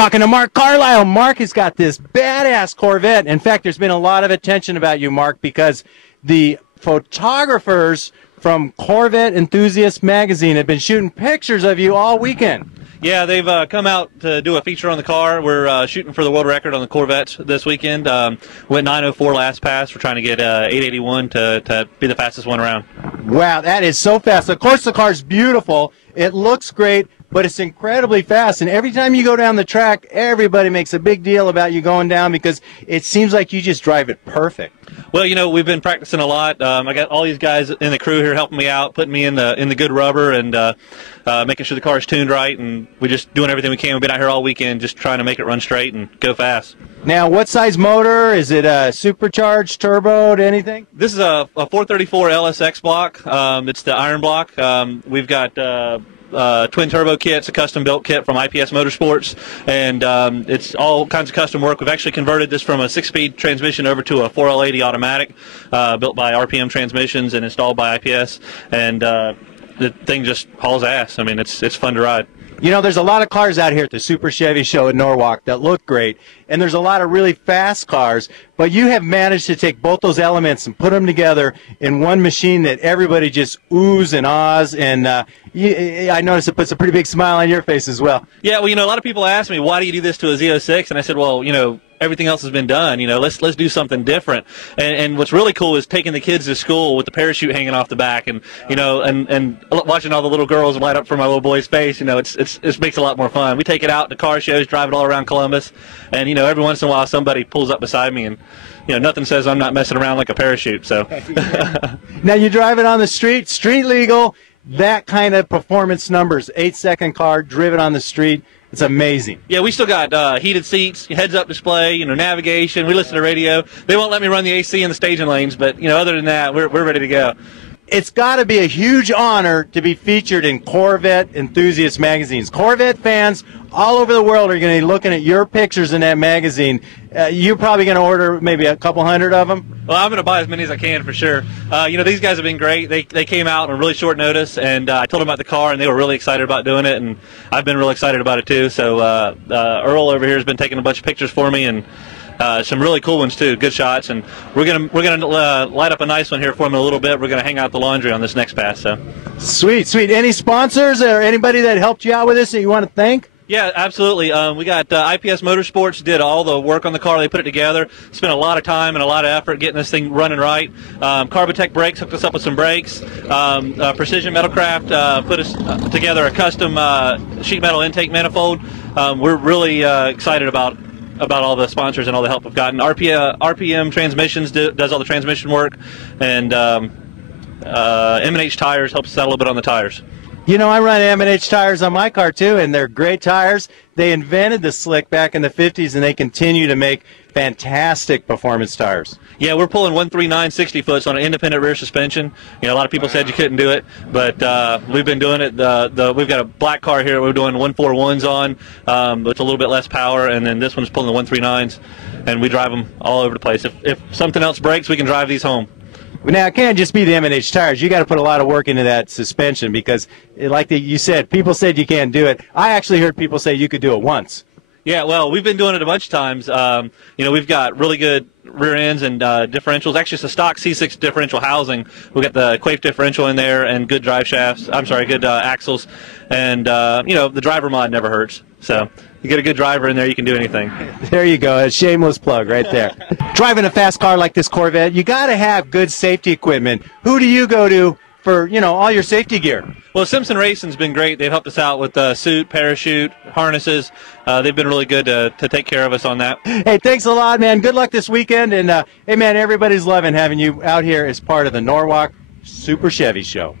Talking to Mark Carlyle. Mark has got this badass Corvette. In fact, there's been a lot of attention about you, Mark, because the photographers from Corvette Enthusiast magazine have been shooting pictures of you all weekend. Yeah, they've come out to do a feature on the car. We're shooting for the world record on the Corvette this weekend. Went 9:04 last pass. We're trying to get 8:81 to be the fastest one around. Wow, that is so fast. Of course, the car's beautiful. It looks great, but it's incredibly fast. And every time you go down the track, everybody makes a big deal about you going down because it seems like you just drive it perfect. Well, you know, we've been practicing a lot. I got all these guys in the crew here helping me out, putting me in the good rubber and making sure the car's tuned right. And we're just doing everything we can. We've been out here all weekend just trying to make it run straight and go fast. Now, what size motor? Is it a supercharged, turboed, anything? This is a 434 LSX block. It's the iron block. We've got twin turbo kits, a custom built kit from IPS Motorsports, and it's all kinds of custom work. We've actually converted this from a 6-speed transmission over to a 4L80 automatic built by RPM Transmissions and installed by IPS, and the thing just hauls ass. I mean, it's fun to ride. You know, there's a lot of cars out here at the Super Chevy Show in Norwalk that look great, and there's a lot of really fast cars, but you have managed to take both those elements and put them together in one machine that everybody just oohs and ahs, and I notice it puts a pretty big smile on your face as well. Yeah, well, you know, a lot of people ask me, why do you do this to a Z06? And I said, well, you know, everything else has been done. You know, let's do something different. And what's really cool is taking the kids to school with the parachute hanging off the back, and you know, and watching all the little girls light up for my little boy's face. You know, it makes it a lot more fun. We take it out to car shows, drive it all around Columbus, and you know, every once in a while somebody pulls up beside me, and you know, nothing says I'm not messing around like a parachute. So now you drive it on the street, street legal. That kind of performance numbers, 8-second car driven on the street. It's amazing. Yeah, we still got heated seats, heads-up display, you know, navigation. We listen to radio. They won't let me run the AC in the staging lanes, but you know, other than that, we're ready to go. It's got to be a huge honor to be featured in Corvette Enthusiast magazines. Corvette fans all over the world are going to be looking at your pictures in that magazine. You're probably going to order maybe a couple hundred of them? Well, I'm going to buy as many as I can for sure. You know, these guys have been great. They came out on really short notice, and I told them about the car, and they were really excited about doing it, and I've been really excited about it too. So Earl over here has been taking a bunch of pictures for me, and some really cool ones too, good shots, and we're gonna light up a nice one here for them in a little bit. We're gonna hang out the laundry on this next pass. So sweet, sweet. Any sponsors or anybody that helped you out with this that you want to thank? Yeah, absolutely. We got IPS Motorsports did all the work on the car. They put it together. Spent a lot of time and a lot of effort getting this thing running right. Carbotech Brakes hooked us up with some brakes. Precision Metalcraft put us together a custom sheet metal intake manifold. We're really excited about all the sponsors and all the help we've gotten. RPM Transmissions does all the transmission work, and M&H Tires helps us out a little bit on the tires. You know, I run M&H tires on my car too, and they're great tires. They invented the slick back in the 50s, and they continue to make fantastic performance tires. Yeah, we're pulling 139 60-foots on an independent rear suspension. You know, a lot of people said you couldn't do it, but we've been doing it. We've got a black car here we're doing 141s on with a little bit less power, and then this one's pulling the 139s, and we drive them all over the place. If something else breaks, we can drive these home. Now, it can't just be the M&H tires. You got to put a lot of work into that suspension because, like you said, people said you can't do it. I actually heard people say you could do it once. Yeah, well, we've been doing it a bunch of times. You know, we've got really good rear ends and differentials. Actually, it's a stock C6 differential housing. We've got the Quaife differential in there and good drive shafts. I'm sorry, good axles. And, you know, the driver mod never hurts. So you get a good driver in there, you can do anything. There you go. A shameless plug right there. Driving a fast car like this Corvette, you got to have good safety equipment. Who do you go to for, you know, all your safety gear? Well, Simpson Racing's been great. They've helped us out with suit, parachute, harnesses. They've been really good to take care of us on that. Hey, thanks a lot, man. Good luck this weekend. And, hey, man, everybody's loving having you out here as part of the Norwalk Super Chevy Show.